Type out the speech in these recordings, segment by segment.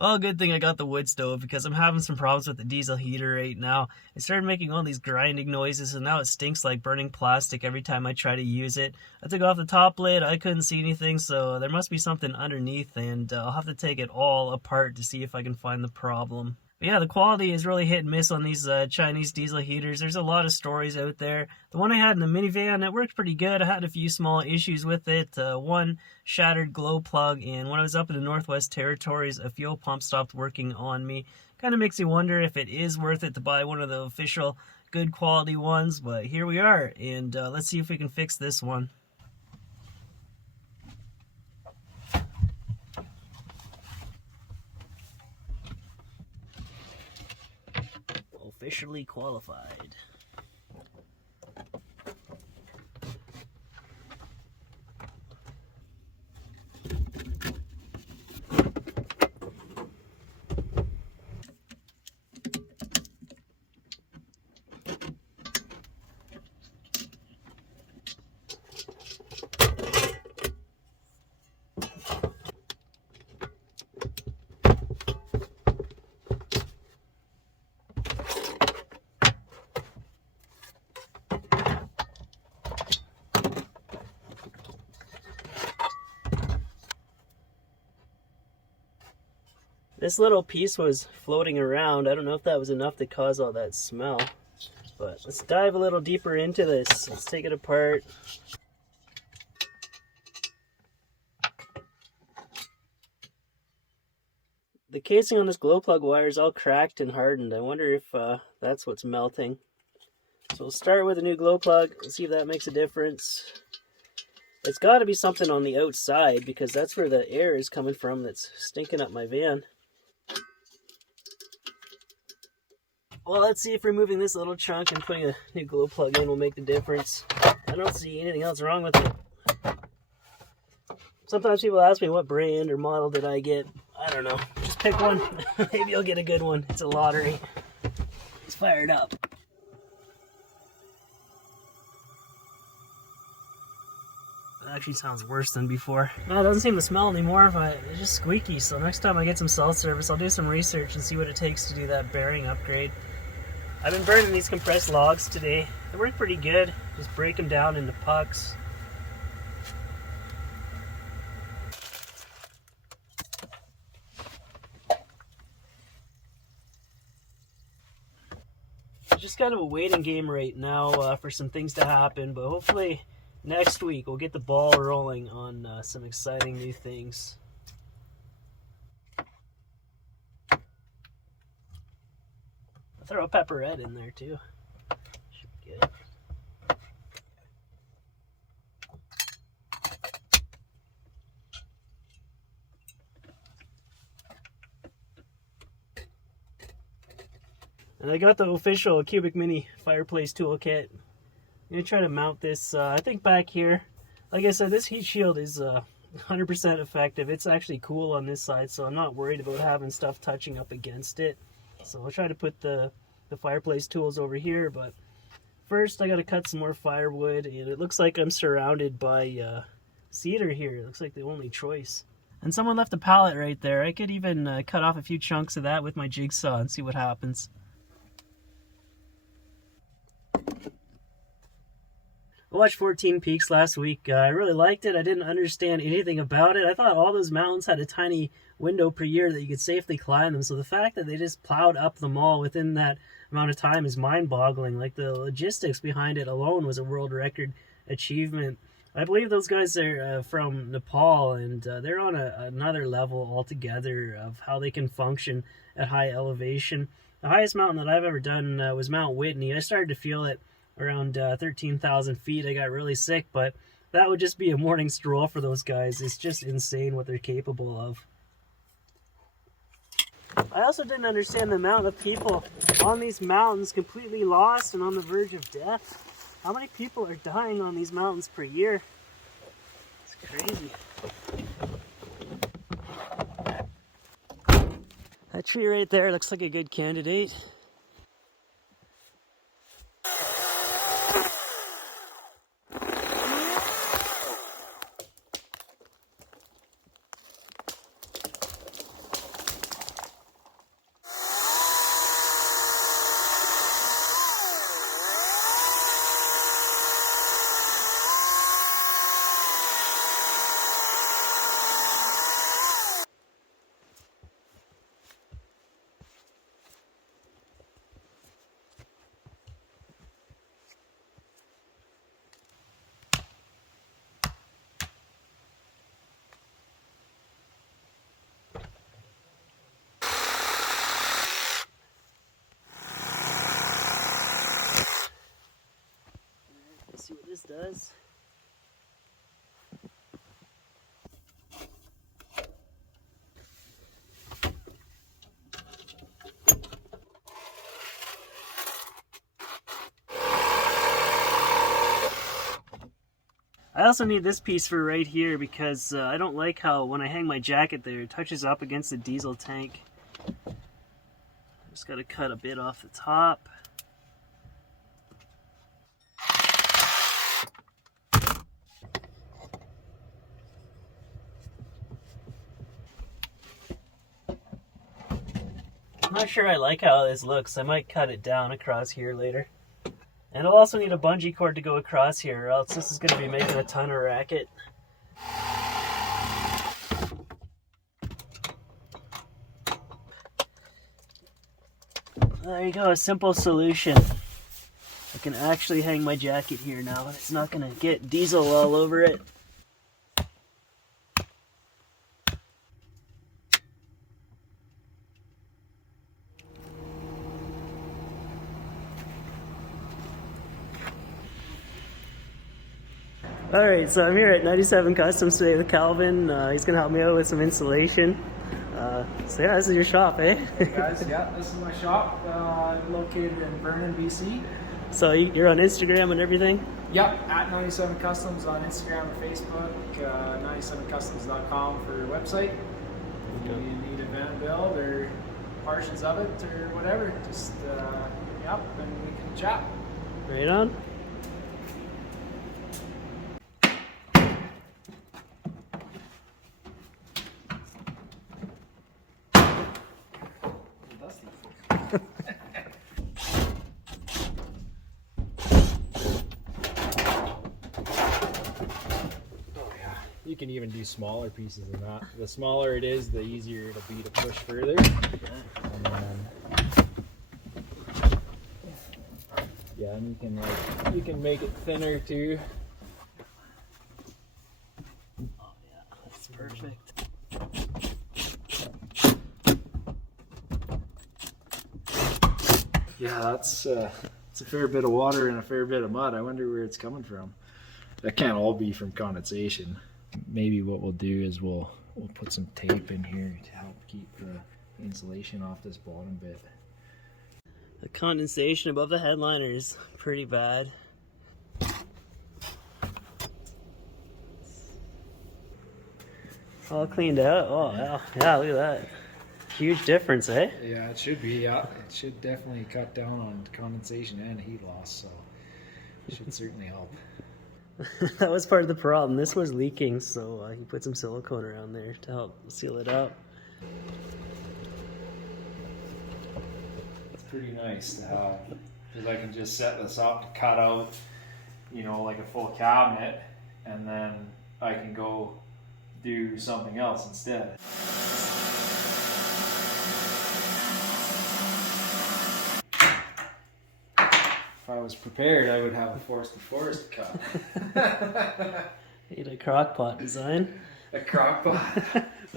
Well, good thing I got the wood stove because I'm having some problems with the diesel heater right now. It started making all these grinding noises and now it stinks like burning plastic every time I try to use it. I took off the top lid, I couldn't see anything, so there must be something underneath, and I'll have to take it all apart to see if I can find the problem. But yeah, the quality is really hit and miss on these Chinese diesel heaters. There's a lot of stories out there. The one I had in the minivan, it worked pretty good. I had a few small issues with it. One shattered glow plug, and when I was up in the Northwest Territories, a fuel pump stopped working on me. Kind of makes you wonder if it is worth it to buy one of the official good quality ones, but here we are, and let's see if we can fix this one. Officially qualified. This little piece was floating around. I don't know if that was enough to cause all that smell, but let's dive a little deeper into this. Let's take it apart. The casing on this glow plug wire is all cracked and hardened. I wonder if that's what's melting. So we'll start with a new glow plug and see if that makes a difference. It's got to be something on the outside because that's where the air is coming from that's stinking up my van. Well, let's see if removing this little chunk and putting a new glow plug in will make the difference. I don't see anything else wrong with it. Sometimes people ask me what brand or model did I get. I don't know. Just pick one. Maybe you'll get a good one. It's a lottery. Let's fire it up. That actually sounds worse than before. It doesn't seem to smell anymore, but it's just squeaky. So next time I get some cell service, I'll do some research and see what it takes to do that bearing upgrade. I've been burning these compressed logs today. They work pretty good. Just break them down into pucks. It's just kind of a waiting game right now for some things to happen, but hopefully next week we'll get the ball rolling on some exciting new things. I'll throw a pepperette in there too. Should be good. And I got the official Cubic Mini fireplace toolkit. I'm going to try to mount this, I think back here. Like I said, this heat shield is 100% effective. It's actually cool on this side, so I'm not worried about having stuff touching up against it. So I'll try to put the fireplace tools over here, but first I got to cut some more firewood, and it looks like I'm surrounded by cedar here. It looks like the only choice. And someone left a pallet right there. I could even cut off a few chunks of that with my jigsaw and see what happens. I watched 14 Peaks last week. I really liked it. I didn't understand anything about it. I thought all those mountains had a tiny window per year that you could safely climb them. So the fact that they just plowed up them all within that amount of time is mind-boggling. Like, the logistics behind it alone was a world record achievement. I believe those guys are from Nepal, and they're on another level altogether of how they can function at high elevation. The highest mountain that I've ever done was Mount Whitney. I started to feel it around 13,000 feet. I got really sick, but that would just be a morning stroll for those guys. It's just insane what they're capable of. I also didn't understand the amount of people on these mountains completely lost and on the verge of death. How many people are dying on these mountains per year? It's crazy. That tree right there looks like a good candidate. does. I also need this piece for right here because I don't like how when I hang my jacket there, it touches up against the diesel tank. Just got to cut a bit off the top. I'm not sure I like how this looks. I might cut it down across here later. And I'll also need a bungee cord to go across here, or else this is going to be making a ton of racket. There you go, a simple solution. I can actually hang my jacket here now, and it's not going to get diesel all over it. Alright, so I'm here at 97 Customs today with Calvin. He's going to help me out with some insulation. So yeah, this is your shop, eh? Hey guys, yeah, this is my shop. I'm located in Vernon, BC. So you're on Instagram and everything? Yep, at 97 Customs on Instagram and Facebook, 97customs.com for your website. If you need a van build or portions of it or whatever, just, yep, and we can chat. Right on. You can even do smaller pieces than that. The smaller it is, the easier it'll be to push further. And then, yeah, and you can make it thinner too. Oh yeah, that's perfect. Yeah, that's it's a fair bit of water and a fair bit of mud. I wonder where it's coming from. That can't all be from condensation. Maybe what we'll do is we'll put some tape in here to help keep the insulation off this bottom bit. The condensation above the headliner is pretty bad. All cleaned out. Oh yeah, yeah, look at that. Huge difference, eh? Yeah, it should be. Yeah, it should definitely cut down on condensation and heat loss, so it should certainly help. That was part of the problem. This was leaking, so he put some silicone around there to help seal it up. It's pretty nice to have, because I can just set this up to cut out, you know, like a full cabinet, and then I can go do something else instead. If I was prepared, I would have a forest-to-forest cut. Need a crock pot design. A crock pot.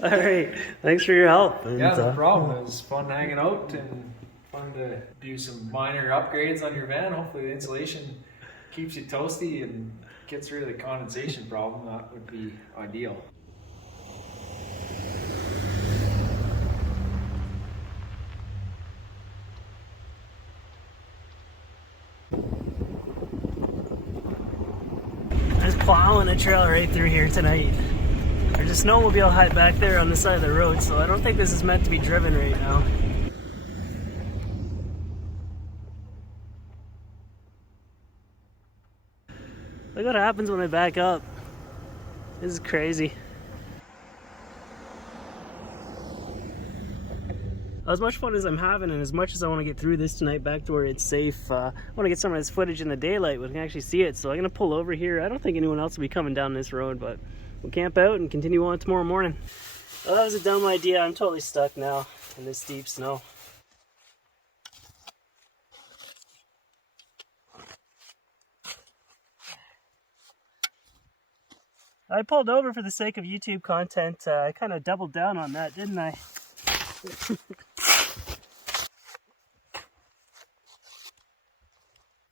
All right, thanks for your help. And, Yeah, no problem. It was fun hanging out and fun to do some minor upgrades on your van. Hopefully the insulation keeps you toasty and gets rid of the condensation problem. That would be ideal. Just plowing a trail right through here tonight. There's a snowmobile hide back there on the side of the road, so I don't think this is meant to be driven right now. Look what happens when I back up. This is crazy. As much fun as I'm having, and as much as I want to get through this tonight back to where it's safe, I want to get some of this footage in the daylight where we can actually see it. So I'm going to pull over here. I don't think anyone else will be coming down this road, but we'll camp out and continue on tomorrow morning. Well, that was a dumb idea. I'm totally stuck now in this deep snow. I pulled over for the sake of YouTube content. I kind of doubled down on that, didn't I?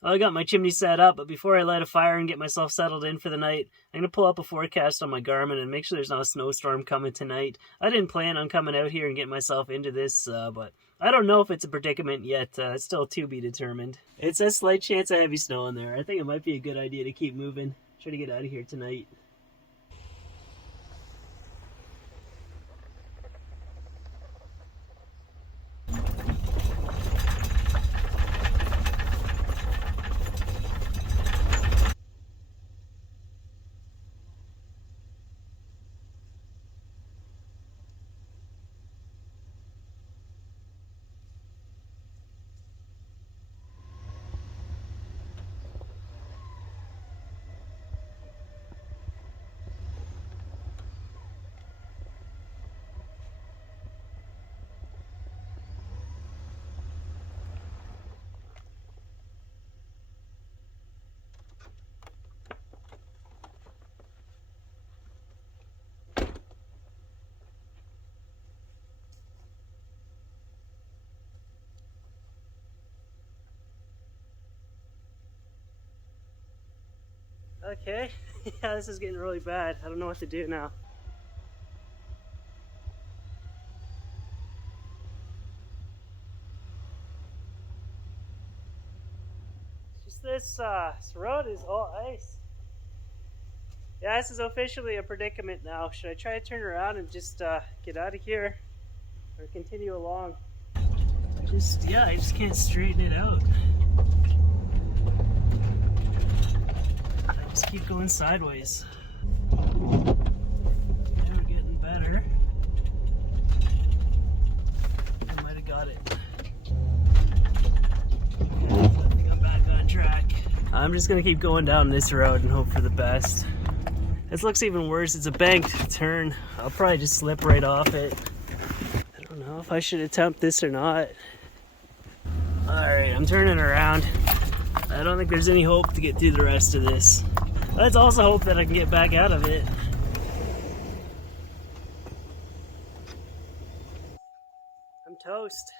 I got my chimney set up, but before I light a fire and get myself settled in for the night, I'm going to pull up a forecast on my Garmin and make sure there's not a snowstorm coming tonight. I didn't plan on coming out here and getting myself into this, but I don't know if it's a predicament yet. It's still to be determined. It's a slight chance of heavy snow in there. I think it might be a good idea to keep moving. Try to get out of here tonight. Okay, yeah, this is getting really bad. I don't know what to do now. Just this road is all ice. Yeah, this is officially a predicament now. Should I try to turn around and just get out of here or continue along? I just can't straighten it out. I just keep going sideways. Now we're getting better. I might have got it. Okay, I think I'm back on track. I'm just gonna keep going down this road and hope for the best. This looks even worse. It's a banked turn. I'll probably just slip right off it. I don't know if I should attempt this or not. Alright, I'm turning around. I don't think there's any hope to get through the rest of this. Let's also hope that I can get back out of it. I'm toast.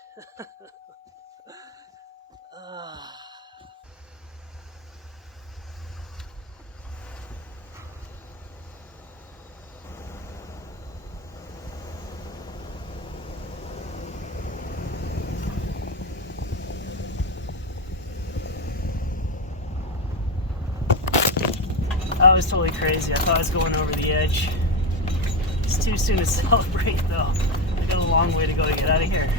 That was totally crazy. I thought I was going over the edge. It's too soon to celebrate though. I got a long way to go to get out of here.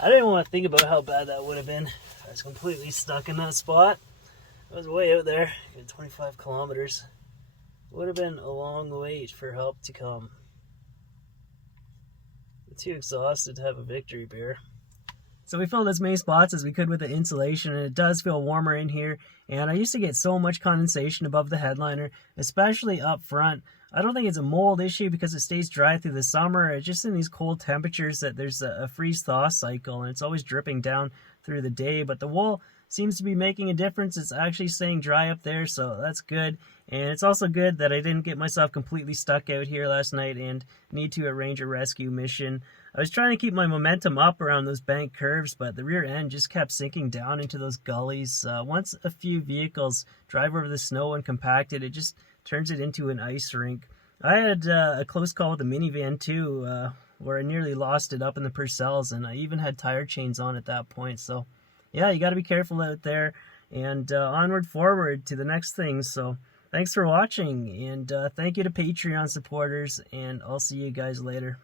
I didn't want to think about how bad that would have been. I was completely stuck in that spot. I was way out there, 25 kilometers. It would have been a long wait for help to come. I'm too exhausted to have a victory beer. So we filled as many spots as we could with the insulation, and it does feel warmer in here. And I used to get so much condensation above the headliner, especially up front. I don't think it's a mold issue because it stays dry through the summer. It's just in these cold temperatures that there's a freeze-thaw cycle, and it's always dripping down through the day. But the wool seems to be making a difference. It's actually staying dry up there, so that's good. And it's also good that I didn't get myself completely stuck out here last night and need to arrange a rescue mission. I was trying to keep my momentum up around those bank curves, but the rear end just kept sinking down into those gullies. Once a few vehicles drive over the snow and compact it, it just turns it into an ice rink. I had a close call with the minivan too, where I nearly lost it up in the Purcells, and I even had tire chains on at that point. So yeah, you got to be careful out there, and onward forward to the next thing. So thanks for watching, and thank you to Patreon supporters, and I'll see you guys later.